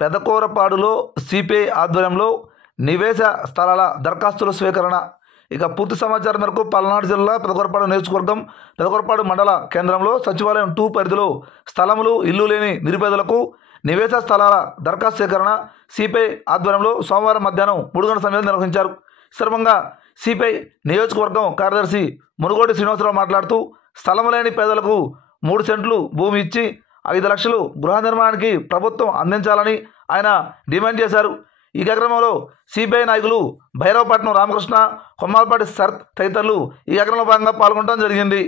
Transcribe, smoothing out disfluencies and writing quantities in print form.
పెదకూరపాడులో CPI ఆధ్వర్యంలో నివేశ స్థలాల దరఖాస్తుల స్వీకరణ. ఇక పూర్తి సమాచారం మేరకు పల్నాడు జిల్లా పెదకూరపాడు నియోజకవర్గం పెదకూరపాడు మండల కేంద్రంలో సచివాలయం 2 పరిధిలో స్థలములు ఇల్లు లేని నిరుపేదలకు నివేశ స్థలాల దరఖాస్తు సేకరణ సిపిఐ ఆధ్వర్యంలో సోమవారం మధ్యాహ్నం 3 గంటల సమయంలో నిర్వహించారు. ఈ సందర్భంగా సిపిఐ నియోజకవర్గం కార్యదర్శి మునుగోడి శ్రీనివాసరావు మాట్లాడుతూ స్థలము లేని పేదలకు 3 సెంట్లు భూమి ఇచ్చి 5 లక్షలు గృహ నిర్మాణానికి ప్రభుత్వం అందించాలని ఆయన డిమాండ్ చేశారు. ఈ కార్యక్రమంలో సిపిఐ నాయకులు భైరవపట్నం రామకృష్ణ, కొమ్మాలపాటి శరత్ తదితరులు ఈ కార్యక్రమంలో భాగంగా పాల్గొనడం జరిగింది.